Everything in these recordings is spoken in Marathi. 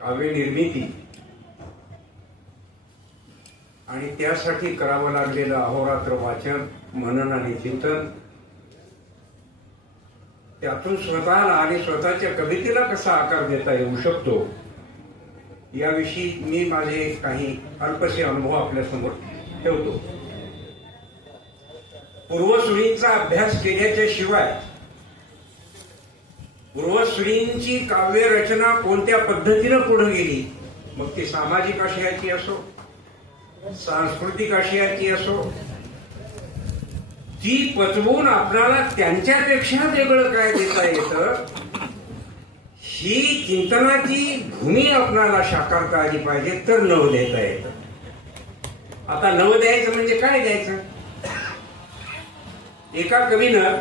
काव्य निर्मिती. आणि त्यासाठी करावं लागलेलं अहोरात्र वाचन मनन आणि चिंतन. त्यातून स्वतःला आणि स्वतःच्या कवितेला कसा आकार देता येऊ शकतो याविषयी मी माझे काही अल्पसे अनुभव आपल्यासमोर ठेवतो. पूर्वसुळींचा अभ्यास केल्याच्या शिवाय पूर्वश्रींची काव्य रचना कोणत्या पद्धतीनं पुढे गेली? मग ती सामाजिक आशयाची असो सांस्कृतिक आशयाची असो ती पचवून आपल्याला त्यांच्यापेक्षा वेगळं काय देता येतं? ही चिंतनाची भूमी आपणाला साकारता आली पाहिजे तर नव देता येतं. आता नव द्यायचं म्हणजे काय द्यायचं? एका कवीनं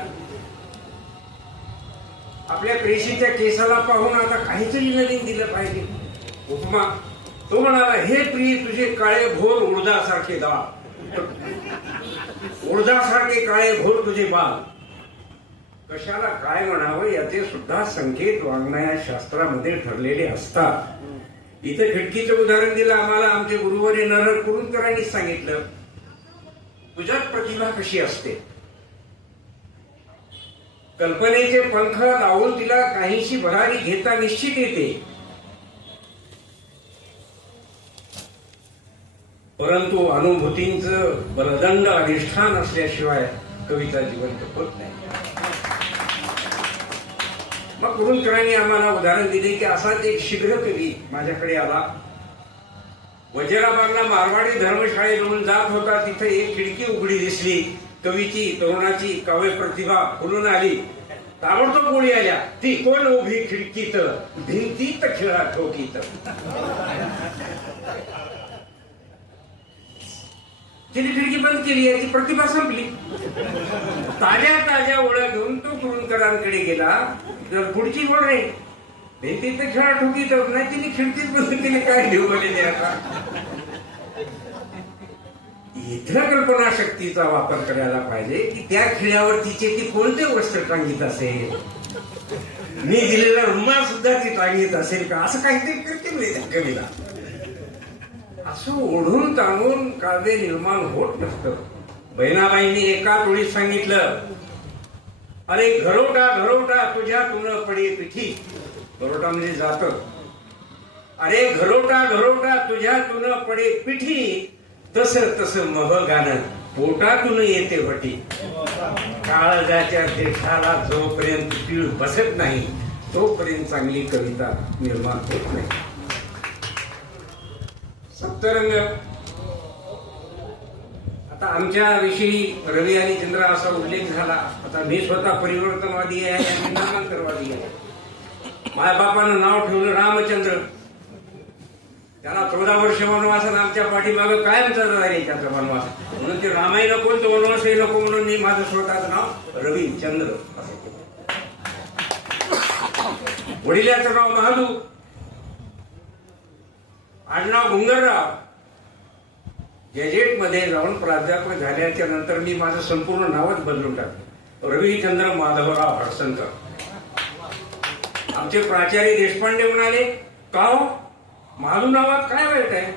आपल्या पेशीच्या केसाला पाहून आता काहीतरी नवीन दिलं पाहिजे. उपमा. तो म्हणाला हे प्रिय तुझे काळे भोर उडदासारखे दाळ. उडदासारखे काळे भोर तुझे बाल कशाला काय म्हणावं याचे सुद्धा संकेत वाङ्मया शास्त्रामध्ये ठरलेले असतात. इथे खिडकीचं उदाहरण दिलं आम्हाला आमचे गुरुवारी नरण कुरुंकरांनी सांगितलं. तुझ्यात प्रतिभा कशी असते? कल्पनेचे पंख लावून तिला काहीशी भरारी घेता निश्चित येते. परंतु अनुभूतींच बलदंड अधिष्ठान असल्याशिवाय कविता जिवंत होत नाही. मग कुरुंकरांनी आम्हाला उदाहरण दिले की असाच एक शीघ्र कवी माझ्याकडे आला. वजिराबादला मारवाडी धर्मशाळेजवळून जात होता. तिथे एक खिडकी उघडी दिसली. कवीची तरुणाची काव्य प्रतिभा फुलून आली. ताबडतोब गोळी आल्या. ती कोण उभी खिडकीत? भिंतीत खेळा ठोकीत. तिने खिडकी बंद केली याची प्रतिभा संपली. ताज्या ताज्या ओळ्या घेऊन तो कुरुंदकरांकडे गेला. तर पुढची ओळ रे भिंतीत खेळा ठोकीत नाही तिने खिडकीत बंद केली काय घेऊ गेले आता? इथल्या कल्पना शक्तीचा वापर करायला पाहिजे की त्या खिळ्यावर तिचे ती कोणते वस्त्र टांगित असेल? मी दिलेला रुमाल सुद्धा ती टांगित असेल का? असं काहीतरी करते मी त्या कवीला असं ओढून ताणून काव्य निर्माण होत नसतं. बहिणाबाईंनी एका टोळीत सांगितलं अरे घरोटा घरोटा तुझ्या तुण पडे पिठी. घरोटा म्हणजे जात. अरे घरोटा घरोटा तुझ्या तुन पडे पिठी. तस तस मह गाणं. पोटातून येते भटी. काळजाच्या देशाला जोपर्यंत पीळ बसत नाही तोपर्यंत चांगली कविता निर्माण होत नाही. सप्तरंग. आता आमच्या विषयी रवी आणि चंद्र असा उल्लेख झाला. आता मी स्वतः परिवर्तनवादी आहे आणि नामांतरवादी आहे. मायबापानं नाव ठेवलं रामचंद्र. त्याला चौदा वर्ष वनवासात आमच्या पाठीमागं चालत आहे त्याचा वनवास? म्हणून ते रामायण नको तो वनवासही नको म्हणून मी माझं स्वतःचं नाव रवी चंद्र असं वडिलाचं नाव महादू आडनाव भुंगरराव गॅजेटमध्ये जाऊन प्राध्यापक झाल्याच्यानंतर मी माझं संपूर्ण नावच बदलून टाकलं. रविचंद्र माधवराव हडसनकर. आमचे प्राचार्य देशपांडे म्हणाले का हो महालू नावात काय वाईट आहे?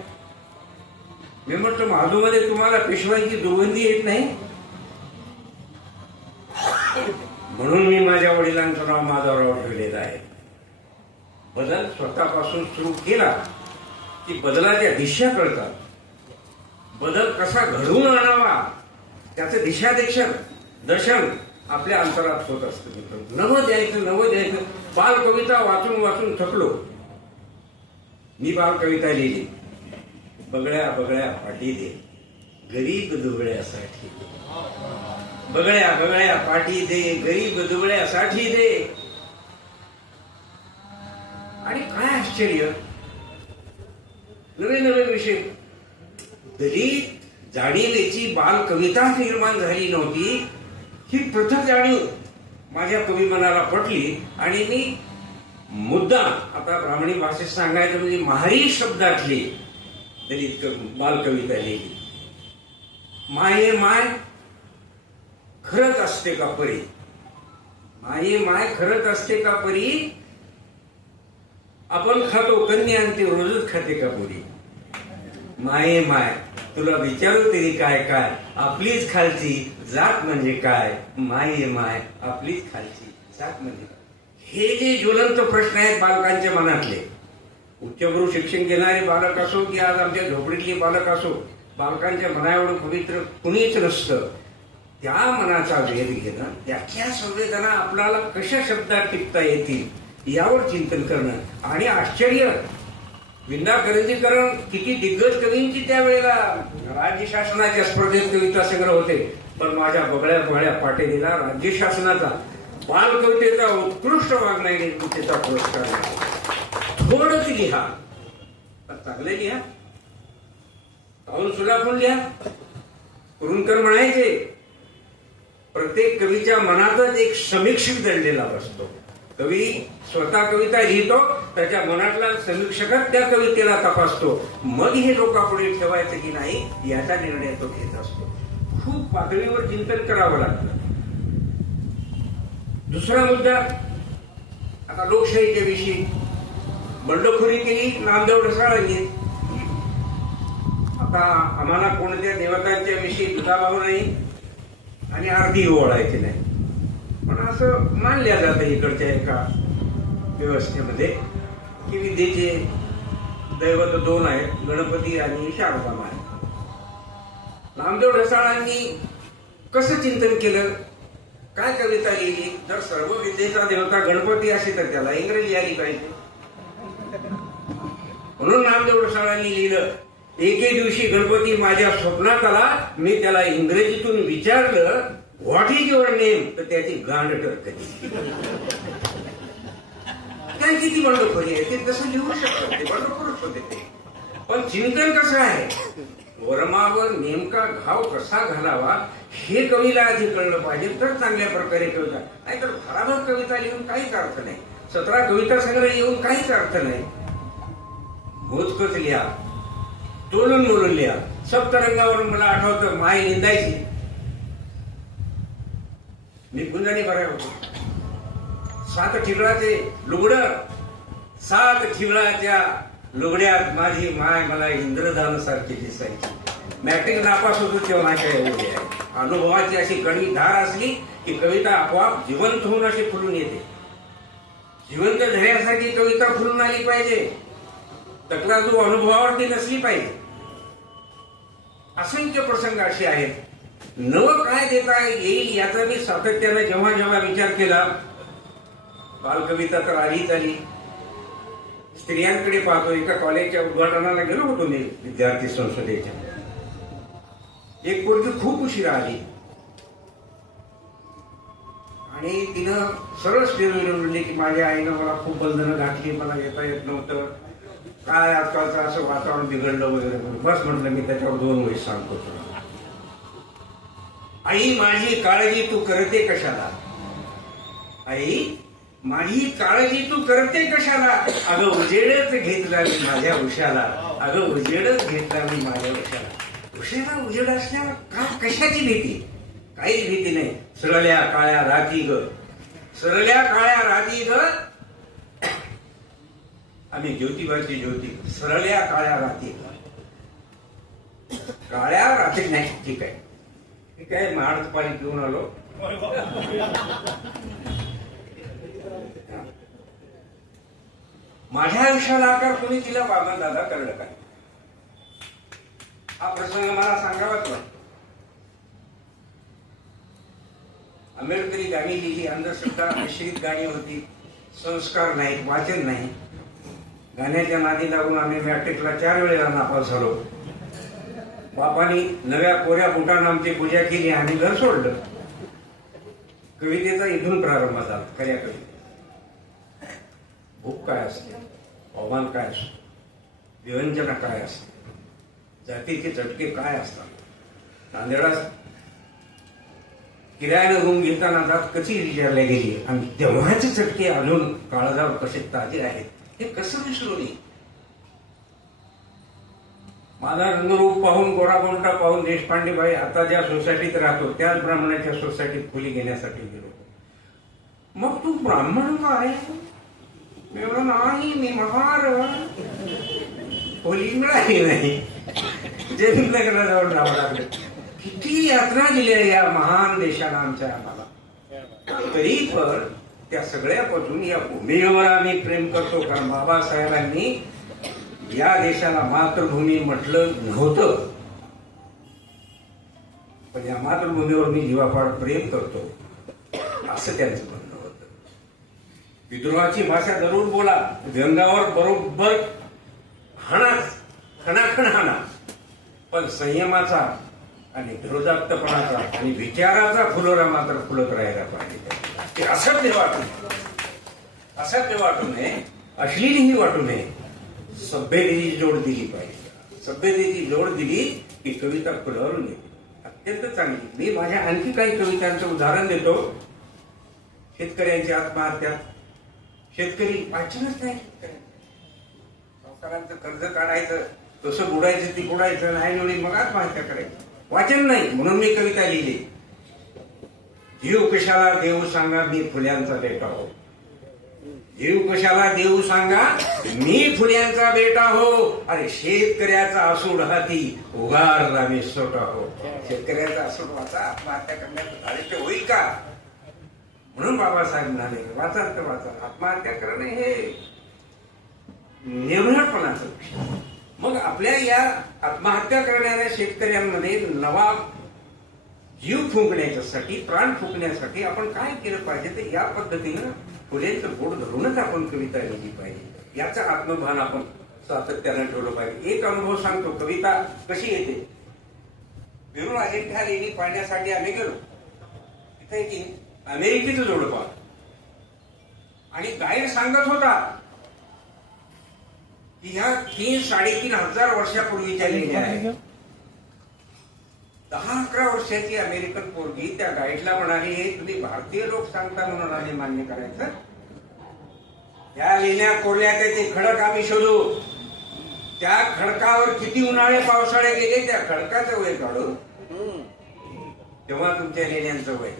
मी म्हटलं महालूमध्ये तुम्हाला पेशवाईची दुर्गंधी येत नाही? म्हणून मी माझ्या वडिलांचं नाव माधवराव ठेवलेलं आहे. बदल स्वतःपासून सुरू केला की बदलाच्या दिशा कळतात. बदल कसा घडवून आणावा त्याचं दिशा दर्शन दर्शन आपल्या अंतरात होत असतं मित्रांनो. नवं द्यायचं नवं द्यायचं. बाल कविता वाचून वाचून थकलो. मी बाल कविता लिहिली. बगळ्या बगळ्या पाठी दे. गरीब दुबळ्यासाठी बगळ्या बगळ्या पाठी दे. गरीब दुबळ्यासाठी दे. आणि काय आश्चर्य? नवीन नवे विषय. दलित जाणीवेची बाल कविता निर्माण झाली नव्हती. ही पृथक जाणीव माझ्या कवी मनाला पटली आणि मी मुद्दा आता ब्राह्मणी भाषेत सांगायचं म्हणजे महारी शब्दातली दलित बालकविता लिहिली. माये माय खरंच असते का परी? माये माय खरंच असते का परी? आपण खातो कन्या आणि ते रोजच खाते का पुरी? माये माय तुला विचारू तरी काय काय? आपलीच खालची जात म्हणजे काय? माये माय आपलीच खालची जात म्हणजे काय? हे जे ज्वलंत प्रश्न आहेत बालकांच्या मनातले उच्चभ्रू शिक्षण घेणारे बालक असो की आज आमच्या झोपडीतले बालक असो बालकांच्या मना एवढं पवित्र कुणीच नसतं. त्या मनाचा वेध घेणं त्याच्या संवेदना आपल्याला कशा शब्दात टिपता येतील यावर चिंतन करणं. आणि आश्चर्य! विंदा खरेदीकरण किती दिग्गज कवींची त्यावेळेला राज्य शासनाच्या स्पर्धेत कविता संग्रह होते पण माझ्या बगळ्या बगळ्या पाटेलीला राज्य शासनाचा बाल कवितेचा उत्कृष्ट वाङ्मय निर्मितीचा पुरस्कार थोडंच लिहा. चांगले लिहा. सुद्धा आपण लिहा. कुरुंकर म्हणायचे प्रत्येक कवीच्या मनातच एक समीक्षक दडलेला बसतो. कवी स्वतः कविता लिहितो त्याच्या मनातला समीक्षकच त्या कवितेला तपासतो. मग हे लोकांपुढे ठेवायचं की नाही याचा निर्णय तो घेत असतो. खूप पातळीवर चिंतन करावं लागतं. दुसरा मुद्दा आता लोकशाहीच्या विषयी. बंडखोरी केली नामदेव ढसाळांनी आता आम्हाला कोणत्या देवतांच्या विषयी दुधाभाव नाही आणि अर्धी ओळायची नाही. पण असं मानल्या जातं इकडच्या एका व्यवस्थेमध्ये की विद्येचे दैवत दोन आहेत गणपती आणि शारदा माय नामदेव ढसाळांनी कसं चिंतन केलं? काय कविता लिहिली? जर सर्व विद्येचा देवता गणपती असेल तर त्याला इंग्रजी आली पाहिजे. म्हणून नामदेव ढसाळांनी लिहिलं एके दिवशी गणपती माझ्या स्वप्नात आला. मी त्याला इंग्रजीतून विचारलं व्हॉट इज युअर नेम तर त्याची गांड टरकली काय किती बंडखोरी आहे ते तसं लिहू शकतात ते बंडखोरच होते ते. पण चिंतन कसं आहे? वरमावर नेमका घाव कसा घालावा हे कवीला आधी कळलं पाहिजे तर चांगल्या प्रकारे कविता. नाहीतर भराभर कविता लिहून काहीच अर्थ नाही. सतरा कविता संग्रह येऊन काहीच अर्थ नाही. मोजकच लिहा. तोलून मोलून लिहा. सप्तरंगावरून मला आठवतं माय निंदायची. मी गुंजाने बऱ्या होतो. सात ठिबळाचे लुगड सात ठिबळाच्या लुगड्यात माझी माय मला इंद्रदान सारखी दिसायची. मॅट्रिक नापास होतो तेव्हा माझ्या एवढी आहे. अनुभवाची अशी कडवी धार असली की कविता आपोआप जिवंत होऊन अशी फुलून येते. जिवंत झाल्यासाठी कविता फुलून आली पाहिजे. तक्रार तू अनुभवावरती नसली पाहिजे. असंख्य प्रसंग असे आहेत. नवं काय देता येईल याचा मी सातत्यानं जेव्हा जेव्हा विचार केला बालकविता तर आलीच आली. स्त्रियांकडे पाहतो एका कॉलेजच्या उद्घाटनाला गेलो होतो मी विद्यार्थी संसदेच्या. एक पोरगी खूप उशिरा आली. आणि तिनं सरळ स्टेजवर म्हणले की माझ्या आईनं मला खूप बंधनं घातली मला येता येत नव्हतं. काय आजकालचं असं वातावरण बिघडलं वगैरे वगैरे. बस म्हटलं मी त्याच्यावर दोन वेळेस सांगतो तुला. आई माझी काळजी तू करते कशाला? आई माझी काळजी तू करते कशाला? अगं उजेडच घेतला मी माझ्या उशाला. अगं उजेडच घेतला मी माझ्या उशाला. उशाला उजेड असल्यावर का? कशाची भीती? काहीच भीती नाही. सरळ्या काळ्या राती ग. सरळ्या काळ्या राती ग. आम्ही ज्योतिबाची ज्योती. सरळ्या काळ्या राती ग. काळ्या रात्री नाही ठीक आहे. ठीक आहे महाड पाणी पिऊन आलो माझ्या आयुष्याला आकार कोणी तिला बाबा दादा कळलं काय हा प्रसंग मला सांगावाच वाटतो आंबेडकरी गाणी लिहिली अंधश्रद्धा मिश्रित गाणी होती संस्कार नाही वाचन नाही. गाण्याच्या नादी लागून आम्ही मॅट्रिकला चार वेळेला नापास झालो. बापानी नव्या कोऱ्या बुटानं आमची पूजा केली आणि घर सोडलं. कवितेचा इथून प्रारंभ झाला खऱ्या कविते भूक काय असते? अवमान काय असतो? विवंचना काय असते? जातीचे चटके काय असतात? नांदेडात किरायानं रूम घेताना जात कशी विचारल्या गेली? आणि तेव्हाचे चटके अजून काळजावर कसे ताजे आहेत? हे कसं विसरू नये? माझा रंगरूप पाहून गोरागोंटा पाहून देशपांडे भाई आता ज्या सोसायटीत राहतो त्याच ब्राह्मणाच्या सोसायटीत खोली घेण्यासाठी गेलो. मग तू ब्राह्मण का आहे मी म्हणलो नाही मी महार खोली मिळाली नाही. जे लग्नाजवळ लागले. लागलं किती यात्रा दिल्या या महान देशाला आमच्या आम्हाला. तरी पण त्या सगळ्यापासून या भूमीवर आम्ही प्रेम करतो कारण बाबासाहेबांनी या देशाला मातृभूमी म्हटलं नव्हतं. पण या मातृभूमीवर मी जीवापाड प्रेम करतो असं त्यांचं विद्रोहाची भाषा जरूर बोला. गंगावर बरोबर हाणा खणाखण हाणा पण संयमाचा आणि विरोधात्तपणाचा आणि विचाराचा फुलोरा मात्र फुलत राहायला पाहिजे. ते असभ्य वाटू नये. असभ्य वाटू नये. अश्लीलही वाटू नये. सभ्यतेची जोड दिली पाहिजे. सभ्यतेची जोड दिली की कविता फुलवरून येते. अत्यंत चांगली. मी माझ्या आणखी काही कवितांचं उदाहरण देतो. शेतकऱ्यांची आत्महत्या शेतकरी वाचनच नाही शेतकऱ्यांचं. सावकारांचं कर्ज काढायचं तसं बुडायचं ती बुडायचं नाही निवडी मग आत्महत्या करायची. वाचन नाही म्हणून मी कविता लिहिली. जीव कशाला देऊ सांगा मी फुल्यांचा बेटा हो. जीव कशाला देऊ सांगा मी फुल्यांचा बेटा हो. अरे शेतकऱ्याचा असूड हाती उगारला मी सोटा हो. शेतकऱ्याचा असूड वाचा आत्महत्या करण्याचं कार्यक्रम होईल का? म्हणून बाबासाहेब म्हणाले वाचा तर वाचा. आत्महत्या करणे हे निर्भयपणाचं मग आपल्या या आत्महत्या करणाऱ्या शेतकऱ्यांमध्ये नवा जीव फुंकण्याच्यासाठी प्राण फुंकण्यासाठी आपण काय केलं पाहिजे तर या पद्धतीनं फुलेंचं बोट धरूनच आपण कविता लिहिली पाहिजे. याचं आत्मभान आपण सातत्यानं ठेवलं पाहिजे. एक अनुभव सांगतो. कविता कशी येते? विरुळ अजिंठा लेणी पाहण्यासाठी आम्ही गेलो. तिथे की अमेरिकेचं जोडपा आणि गाईड सांगत होता की ह्या तीन साडेतीन हजार वर्षापूर्वीच्या लेण्या आहेत. दहा अकरा वर्षाची अमेरिकन पोरगी त्या गाईडला म्हणाली हे तुम्ही भारतीय लोक सांगता म्हणून आम्ही मान्य करायचं? या लेण्या कोरल्या त्याचे खडक आम्ही शोधू. त्या खडकावर किती उन्हाळे पावसाळे गेले त्या खडकाचं वय काढू तेव्हा तुमच्या लेण्यांचं वय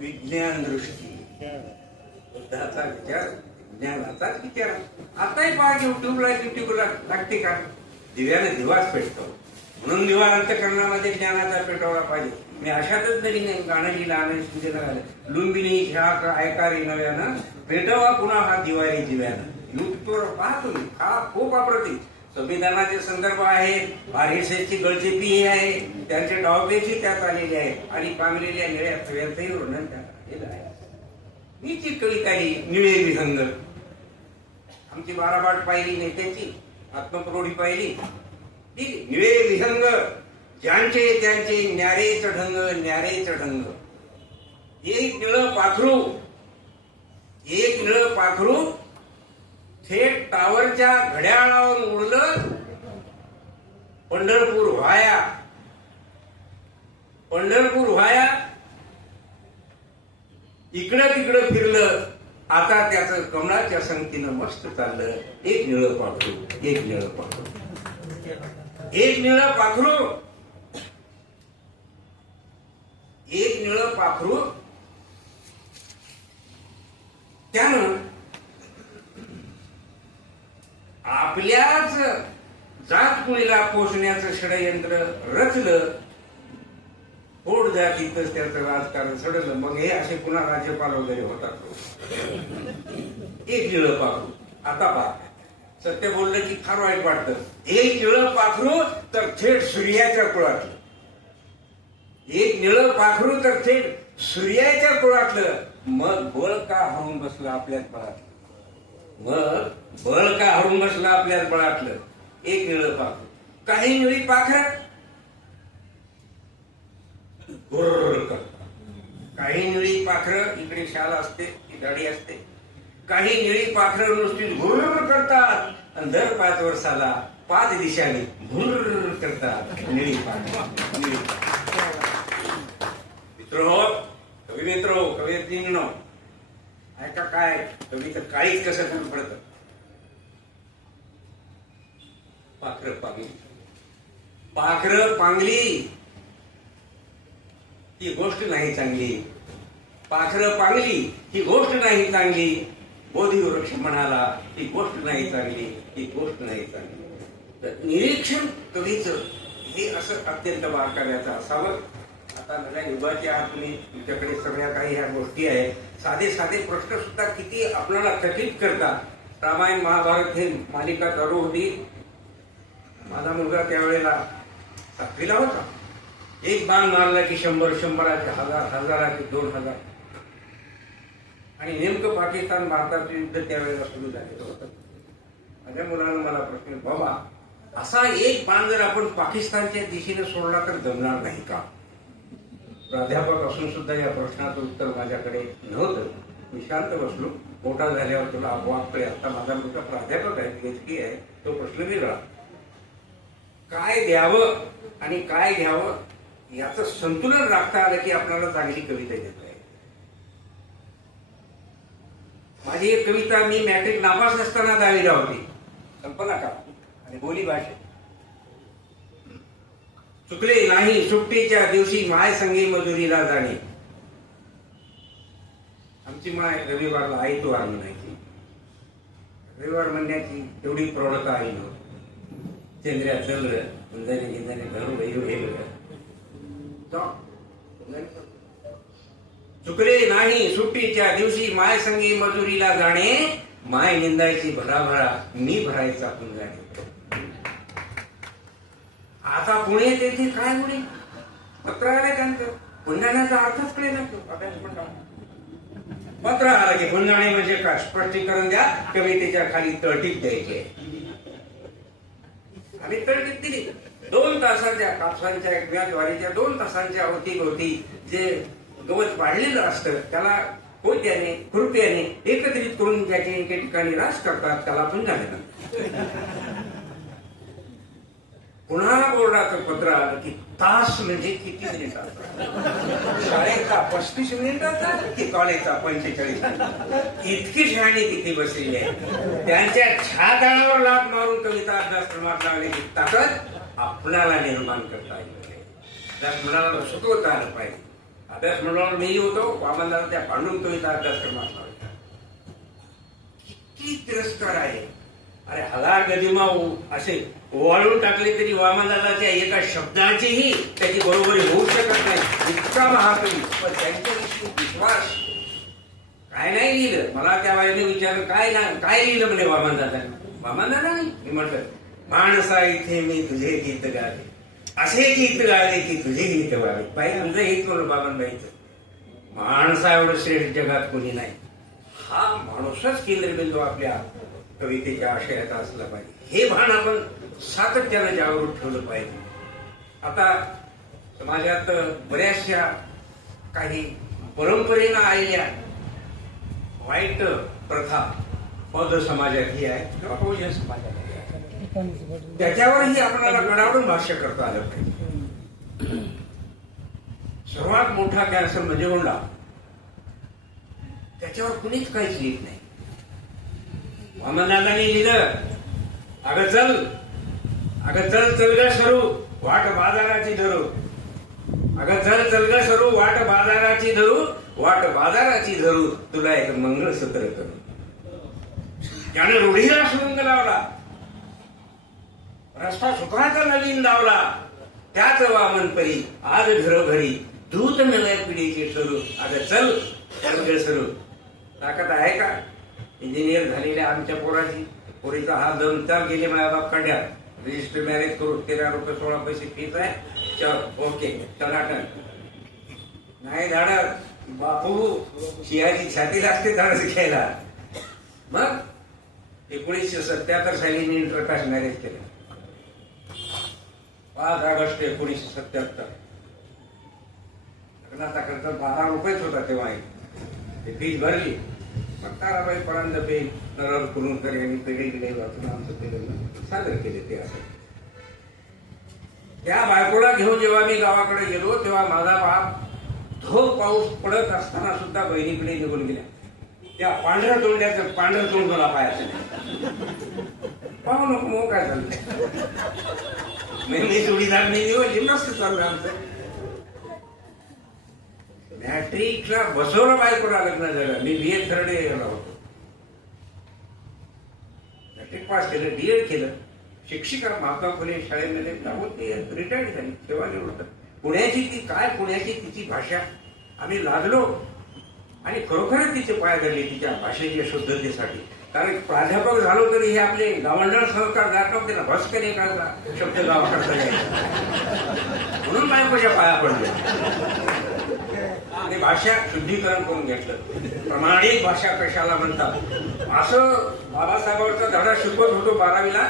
विज्ञान दृष्टी. बुद्धाचा विचार विज्ञानाचाच विचार. आताही पहा युट्यूबला युट्यूबला लागते का? दिव्याने दिवाच पेटतो. म्हणून दिवा अंतकरणामध्ये ज्ञानाचा पेटवला पाहिजे. मी अशातच तरी गाणं लिहिलं आनंद सुजेला घालं लुंबिनी ह्या ऐकारी नव्यानं. पेटवा पुन्हा हा दिवाळी दिव्यानं. युट्यूबवर पाहतो तुम्ही हा खूप वापरते संविधानाचे संदर्भ आहेत आरएसएसची गळचेपी आहे त्यांचे डावपेची त्यात आलेले आहे आणि पांगलेल्या निळ्या थव्याचंही वर्णन त्यात आलेलं आहे. मी कळी काही निळे विहंग. आमची बाराबाट पाहिली नेत्याची आत्मप्रौढी पाहिली. ती निळे विहंग ज्यांचे त्यांचे न्यारे चढंग न्यारे चढंग. एक निळ पाखरू एक निळ पाखरू थेट टावरच्या घड्याळावर उडलं पंढरपूर व्हाया. पंढरपूर व्हाया. इकडं तिकडं फिरलं. आता त्याचं कमळाच्या संगतीनं मस्त चाललं. एक निळं पाखरू एक निळं पाखरू. एक निळं पाखरू. एक निळं पाखरू. त्यानं आपल्याच जात कुळीला पोचण्याचं षडयंत्र रचलं पोट जातीतच त्याचं राजकारण सडलं. मग हे असे पुन्हा राज्यपाल वगैरे होतात. एक निळं पाखरू. आता पहा. सत्य बोललं की फार वाईट वाटतं. एक निळं पाखरू तर थेट सूर्याच्या कुळातलं. एक निळं पाखरू तर थेट सूर्याच्या कुळातलं. मग बळ का हरून बसलं आपल्याच बळातलं? मग बळ का हरून बसलं आपल्याला बळाटलं एक निळ पाखरू काही निळी पाखर करतात. काही निळी पाखर इकडे शाल असते ती दाढी असते. काही निळी पाखरं नुसती घुर करतात. आणि दर पाच वर्षाला पाच दिशांनी घुर करतात. निळी पाखर निळी मित्र हो कवी मित्र हो कवयित्रींनो का काय? कवी तर काळीच कसं करून पडत? पाखर पांगली. पाखर पांगली. ही गोष्ट नाही चांगली. पाखरं पांगली ही गोष्ट नाही चांगली. बोधी वृक्ष म्हणाला ही गोष्ट नाही चांगली ही गोष्ट नाही चांगली. तर निरीक्षण कधीच हे असं अत्यंत बारकाव्याचं असावं. आता नव्या युगाच्या आत तुम्ही तुमच्याकडे सगळ्या काही ह्या गोष्टी आहेत. साधे साधे प्रश्न सुद्धा किती आपल्याला थकीत करतात. रामायण महाभारत हे मालिका चालू होती. माझा मुलगा त्यावेळेला सातवीला होता. एक बाण मारला की शंभर शंभराचे हजार हजाराचे दोन हजार. आणि नेमकं पाकिस्तान भारताचं युद्ध त्यावेळेला सुरू झालेलं होतं. माझ्या मुलानं मला प्रश्न बाबा असा एक बाण जर आपण पाकिस्तानच्या दिशेने सोडला तर जमणार नाही का? प्राध्यापक असून सुद्धा या प्रश्नाचं उत्तर माझ्याकडे नव्हतं. मी शांत बसलो. मोठा झाल्यावर तुला आपोआप कळे आता माझा मोठा प्राध्यापक आहे पीएचडी आहे. तो प्रश्न वेगळा काय द्यावं आणि काय घ्यावं याचं संतुलन राखता आलं की आपल्याला चांगली कविता देता येईल माझी एक कविता मी मॅट्रिक नापास असताना दहावीला होती. कल्पना का? आणि बोली भाषेत. चुकले नाही सुट्टीच्या दिवशी माय संगी मजुरीला जाणे. आमची माय रविवारला आयतवार नाही रविवार म्हणण्याची तेवढी प्रौढता आहे नव्हती चंद्र्या चंद्र इंद्राने इंद्राने धरून वैरू हे चुकले नाही सुट्टीच्या दिवशी माय संगी मजुरीला जाणे माय निंदायची भराभरा मी भरायचा पुंजाणे आता पुणे तेथे काय पुणे? पत्र आले अर्थच कळे ना पत्र आलं की पुंजाणे म्हणजे काय? स्पष्टीकरण द्या कवितेच्या खाली तळटीप द्यायचे आहे. आम्ही तळटीप दिली. दोन तासाच्या कापसांच्या किंवा ज्वारीच्या दोन तासांच्या अवतीभोवती जे गवत वाढलेलं असतं त्याला कोयत्याने खुरप्याने एकत्रित करून त्याचे एके ठिकाणी रास करतात त्याला पुंजाणे पुन्हा बोर्डाचं पत्र आलं की तास म्हणजे किती मिनिटाचा शाळेचा पस्तीस मिनिटाचा की कॉलेजचा पंचेचाळीस इतकी शहाणी तिथे बसलेली आहे. त्यांच्या छाताळावर लाभ मारून कविता अभ्यासक्रमात लावण्याची ताकद आपल्याला निर्माण करता येईल. पाहिजे अभ्यास मंडळाला आलं पाहिजे. अभ्यास मंडळावर मीही होतो. वामनदाला त्या भांडून कविता अभ्यासक्रमात लावल्या किती तिरस्कार आहे अरे हजार गदिमा असे ओवाळून टाकले तरी वामनदादाच्या एका शब्दाचीही त्याची बरोबरी होऊ शकत नाही. इतका महाकवी. पण त्यांच्याविषयी विश्वास. काय नाही लिहिलं. मला त्या बाईने विचारलं काय ना काय लिहिलं म्हणे वामनदादा वामनदादा नाही मी म्हटलं माणसा इथे मी तुझे गीत गाले असे गीत गाले की तुझे गीत गावे बाई तुझं हेच म्हणलं बाबांबाईचं माणसा एवढं श्रेष्ठ जगात कोणी नाही. हा माणूसच केंद्रबिंदू आपल्या कवितेच्या आशयाचा असला पाहिजे. हे भान आपण सातत्यानं जागरूक ठेवलं पाहिजे. आता समाजात बऱ्याचशा काही परंपरेनं आलेल्या वाईट प्रथा बौद्ध समाजात ही आहे किंवा बहुजन समाजात आहे त्याच्यावरही आपल्याला गडावून भाष्य करता आलं पाहिजे. सर्वात मोठा कॅन्सर म्हणजे गोंडा त्याच्यावर कुणीच काहीच लिहित नाही. अमरनाथाने लिहिलं. अगं चल. अगं चल चल ग सरू वाट बाजाराची धरू. अगं चल चल ग सरू वाट बाजाराची धरू वाट बाजाराची धरू. तुला एक मंगळसूत्र करू. त्याने रूढीला सुरुंग लावला. रस्ता सुखाचा नवीन लावला त्याच वामन परी आज घरोघरी दूत नव्या पिढीचे सरू. अगं चल चल ग सरू. ताकद आहे का? इंजिनियर झालेल्या आमच्या पोराची. पोरीचा हा दोन गेले माझ्या बाप काढ्यात रजिस्टर मॅरेज करू. तेरा रुपये सोळा पैसे फीस आहे. ओके टनाटन नाही धाडत बापू शियाची छाती लागते धाडस घ्यायला. मग? एकोणीसशे सत्याहत्तर साली मी प्रकाश मॅरेज केलं. पाच ऑगस्ट एकोणीसशे सत्याहत्तर. लग्नाचा खर्च बारा रुपयेच होता तेव्हा. ते फीज भरली. मग ताराबाई पळांदपे नरहर कुरुंकर यांनी पेढे वाचून आमचं ते लग्न सादर केले ते असं. त्या बायकोला घेऊन जेव्हा मी गावाकडे गेलो तेव्हा माझा बाप धो पाऊस पडत असताना सुद्धा बहिणीकडे निघून गेल्या त्या पांढऱ्या तोंड्याचं पांढरं तोंड मला पाहायचं पाहू नको मग काय चाललंय? मी मी जोडीदार नाही निवडली मस्त चाललं आमचं. मॅट्रिकला बसवलं बायकोला लग्न झालं. मी बी ए थर्ड इयरला होतो. मॅट्रिक पास केलं डीएड केलं. शिक्षिका महात्मा फुले शाळेमध्ये त्यामुळे ती रिटायर्ड झाली. सेवानिवृत्त पुण्याची ती काय? पुण्याची तिची भाषा. आम्ही लागलो आणि खरोखरच तिचे पाय धरले तिच्या भाषेच्या शुद्धतेसाठी. कारण प्राध्यापक झालो तरी हे आपले गावंडळ संस्कार जात नव्हते ना. भस्कर एखादा शब्द गावाकडचा म्हणून बायकोच्या पाया पडल्या. आणि भाषा शुद्धीकरण करून घेतलं. प्रमाणिक भाषा कशाला म्हणतात. असं बाबासाहेबांचा धडा शिकवत होतो बारावीला.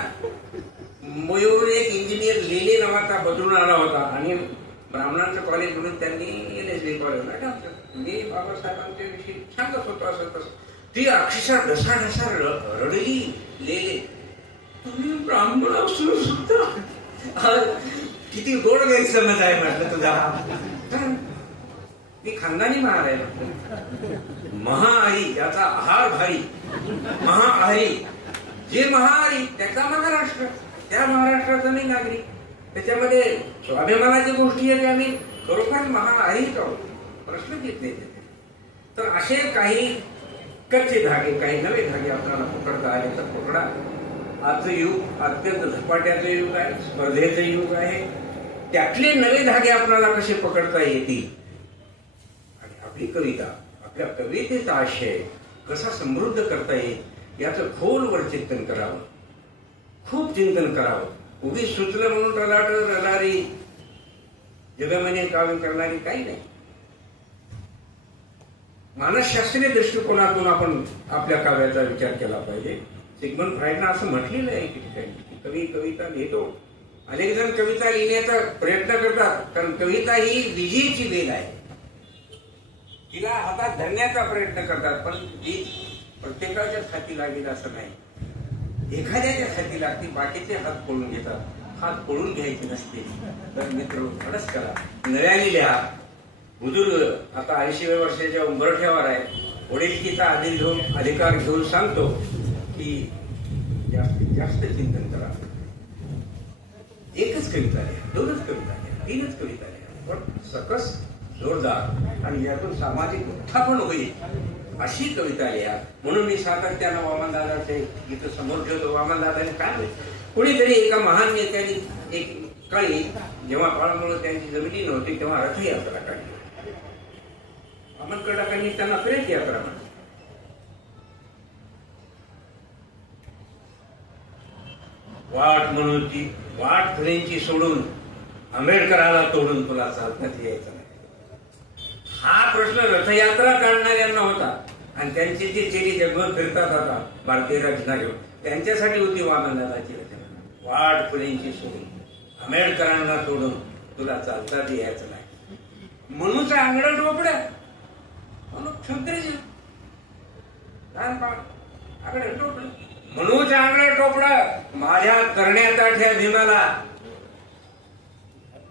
मयूर एक इंजिनियर लेले नावाचा बदलून आला होता आणि ब्राह्मणांचं कॉलेज म्हणून त्यांनी एन एस डी कॉलेजला टाकलं मी बाबासाहेबांच्या विषयी सांगत होतो असं तसं. ती अक्षरशः ढसा ढसा रडली. लेले तुम्ही ब्राह्मण असून सुद्धा किती गोड गैरसमज आहे म्हटलं तुझा ती खानदानी महार आहे म्हटलं महाआरी याचा आहार भारी महाआरी जे महाआरी त्याचा महाराष्ट्र. त्या महाराष्ट्राचा मी नागरिक. त्याच्यामध्ये स्वाभिमानाच्या गोष्टी आहेत आम्ही. खरोखर महाआरीच आहोत प्रश्नच येत नाही तर असे काही कच्चे धागे काही नवे धागे आपल्याला पकडता आले तर पकडा. आजचं युग अत्यंत झपाट्याचं युग आहे स्पर्धेचं युग आहे. त्यातले नवे धागे आपल्याला कसे पकडता येतील? आपली कविता आपल्या कवितेचा आशय कसा समृद्ध करता येईल याचं खोलवर चिंतन करावं. खूप चिंतन करावं. उभी सुचलं म्हणून रलाट रलारी. जगमने काव्य करणारी काही नाही. मानसशास्त्रीय दृष्टिकोनातून आपण आपल्या काव्याचा विचार केला पाहिजे. सिग्मन फ्रायडनं असं म्हटलेलं आहे की ठिकाणी कवी कविता लिहितो. अनेक जण कविता लिहिण्याचा प्रयत्न करतात कारण कविता ही विजेची वेल आहे. तिला हातात धरण्याचा प्रयत्न करतात पण ती प्रत्येकाच्याच हाती लागेल असं नाही. एखाद्याच्या हाती लागते बाकीचे हात फोडून घेतात. हात फोडून घ्यायचे नसते. तर मित्र खरंच करा. नव्याने लिहा. बुजुर्ग आता ऐंशी वर्षाच्या उंबरठ्यावर आहे. वडीलकीचा आधी घेऊन अधिकार घेऊन सांगतो की जास्तीत जास्त चिंतन करा. एकच कविता लिहा दोनच कविता लिहा तीनच कविता लिहा. पण सकस जोरदार आणि यातून सामाजिक उत्थापन होईल अशी कविता लिहा. म्हणून मी सातत्यानं वामनदादाचे इथं समोर ठेवतो. वामनदादाने काय कुणीतरी एका महान नेत्याने एक काळी जेव्हा काळामुळे त्यांची जमिनी नव्हती तेव्हा रथयात्रा काढली. वामन कडाकांनी त्यांना प्रेत यात्रा म्हणली वाट म्हणून ती वाट फ्रेंची सोडून आंबेडकराला तोडून तुला चालण्यात यायचं हा प्रश्न रथयात्रा काढणाऱ्यांना होता. आणि त्यांची जी चेरी जगभर फिरतात आता भारतीय रचना घेऊन त्यांच्यासाठी होती वामनदादाची रचना वाट फुलेंची सोडून आंबेडकरांना सोडून तुला चालता यायचं नाही. म्हणूनच अंगड डोपड्या म्हणून क्षुद्रजी लहानपण आंगडा टोपड म्हणून आंगड टोपडा. माझ्या करण्यात आठ्या भीमाला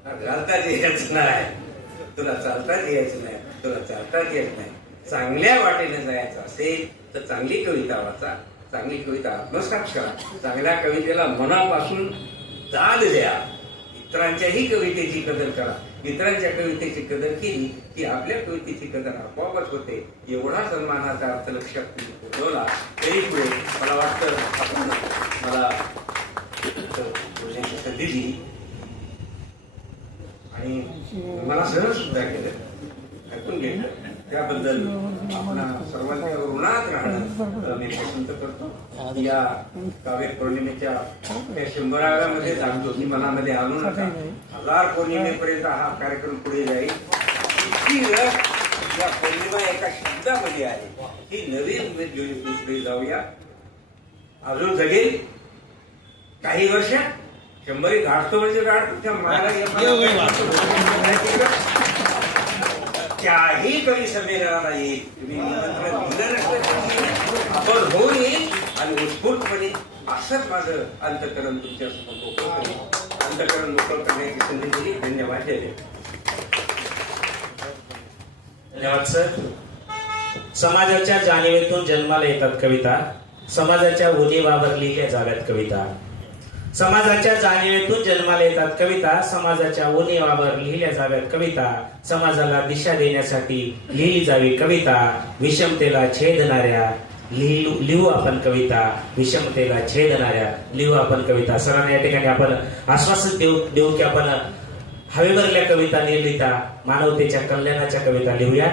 घालताच यायचं नाही. तुला चालताच यायचं नाही. तुला चालताच येत नाही. चांगल्या वाटेने जायचं असेल तर चांगली कविता वाचा. चांगली कविता आत्मसात करा चांगल्या कवितेला मनापासून जाग द्या. इतरांच्याही कवितेची कदर करा. इतरांच्या कवितेची कदर केली की आपल्या कवितेची कदर आपोआपच होते. एवढा सन्मानाचा अर्थ लक्षात तुम्ही पोहोचवला तरी पुढे मला वाटतं आपण मला दिली. आणि मला सहज सुद्धा केलं. ऐकून त्याबद्दल आपणा सर्वांच्या ऋणात राहणं मी पसंत करतो. या काव्य पौर्णिमेच्या त्या शंभराव्यामध्ये सांगतो की मनामध्ये आणू नका. हजार पौर्णिमेपर्यंत हा कार्यक्रम पुढे जाईल. इतकी रस या पौर्णिमा एका शब्दामध्ये आहे. ही नवीन पुढे जाऊया. अजून जगेल. काही वर्ष शंभरी गाठतो म्हणजे गाठ तुमच्या महाराज त्याही कवी संमेलनाला येईल तुम्ही निमंत्रण दिलं नसलं आपण होऊन येईल आणि उत्स्फूर्तपणे असंच माझं अंतकरण तुमच्यासमोर मोकळं करेल अंतकरण मोकळ करण्याची संधी दिली धन्यवाद जय धन्यवाद सर. समाजाच्या जाणीवेतून जन्माला येतात कविता. समाजाच्या उणीवावर लिहिल्या जाव्यात कविता. समाजाच्या जाणीवेतून जन्माला येतात कविता समाजाच्या उणीवावर लिहिल्या जाव्यात कविता समाजाला दिशा देण्यासाठी लिहिली जावी कविता विषमतेला छेदणाऱ्या लिहू लिहू आपण कविता विषमतेला छेदणाऱ्या लिहू आपण कविता. सरांना या ठिकाणी आपण आश्वासन देऊ देऊ की आपण हवेभरल्या कविता निर्मिता मानवतेच्या कल्याणाच्या कविता लिहूया